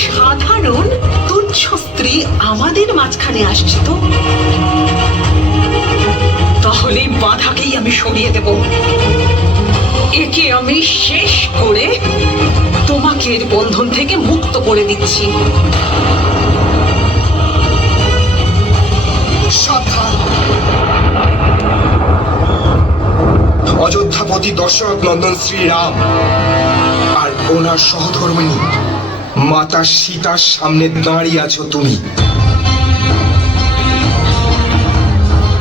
সাধারণ তুচ্ছ স্ত্রী আমাদের মাঝখানে আসছে তো তাহলে বাধাকেই আমি সরিয়ে দেব। একে আমি শেষ করে তোমাকে এর বন্ধন থেকে মুক্ত করে দিচ্ছি। সাবধান! অযোধ্যাপতি দশরথ নন্দন শ্রীরাম আর ওনার সহধর্মিণী মাতা সীতার সামনে দাঁড়িয়ে আছো তুমি।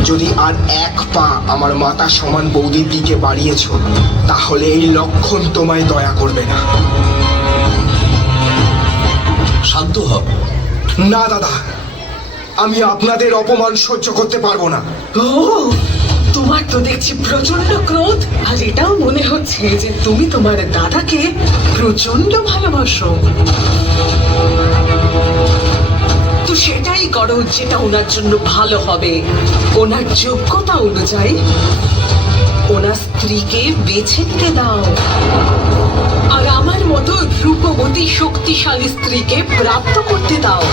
যদি আর এক পা আমার মাতা সমান বৌদির দিকে বাড়িয়েছ তাহলে এই লক্ষণ তোমায় দয়া করবে না। শান্ত হও। না দাদা, আমি আপনাদের অপমান সহ্য করতে পারবো না। ও, তোমার তো দেখছি প্রচন্ড ক্রোধ, আর এটাও মনে হচ্ছে যে তুমি তোমার দাদাকে প্রচন্ড ভালোবাসো। তো সেটাই করো যেটা ওনার জন্য ভালো হবে। ওনার যোগ্যতা অনুযায়ী ওনার স্ত্রীকে বেছে নিতে দাও, আর আমার মতো রূপবতী শক্তিশালী স্ত্রীকে প্রাপ্ত করতে দাও।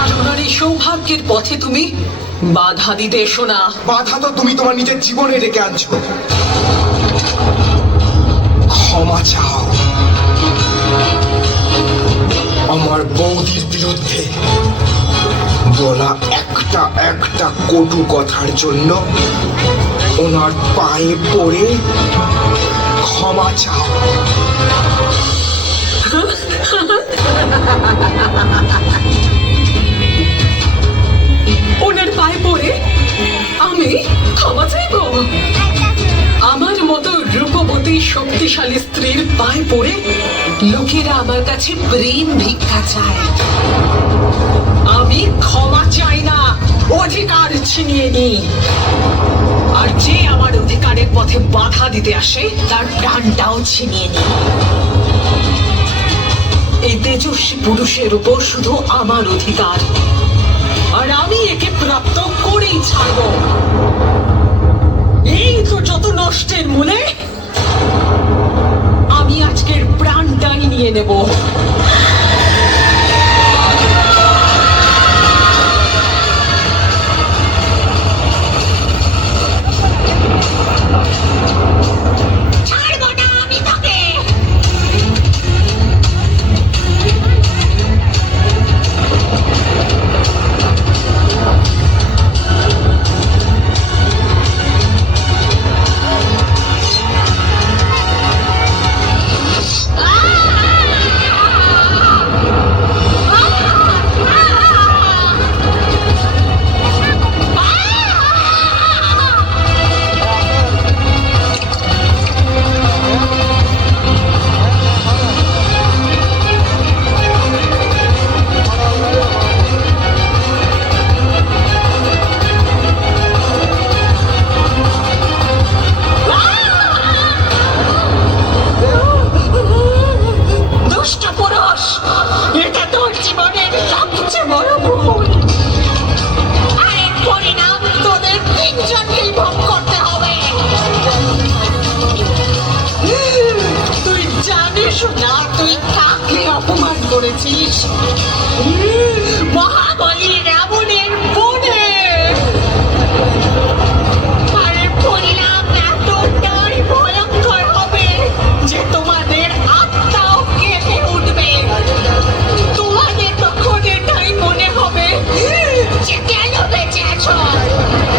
আর ওনার এই সৌভাগ্যের পথে তুমি বাধা দিতে এসো না। বাধা তো তুমি তোমার নিজের জীবনে রেখে আনছো। ক্ষমা চাও আমার বৌদির বিরুদ্ধে বলা একটা একটা কটু কথার জন্য। ওনার পায়ে পড়ে ক্ষমা চাও। ওনার পায়ে পড়ে আমি ক্ষমা চাইব? আমার মতো রূপবতী শক্তিশালী স্ত্রীর পায়ে পড়ে লোকেরা আমার কাছে প্রেম ভিক্ষা চায়। আমি ক্ষমা চাই না, অধিকার ছিনিয়ে নি। আর যে আমার অধিকারের পথে বাধা দিতে আসে তার প্রাণটাও ছিনিয়ে নি। এই তেজস্বী পুরুষের উপর শুধু আমার অধিকার, আর আমি একে প্রাপ্ত করেই ছাড়ব। এই তো যত নষ্টের মূলে আমি আজকের প্রাণটাই নিয়ে নেব। ছাড়বো না আমি তোকে। দুষ্ট পুরুষ, এটা তোর জীবনের সবচেয়ে বড় ভুল। আর এর পরিণাম তোদের তিনজনকেই ভোগ করতে হবে। তুই জানিস না তুই কাকে অপমান করেছিস?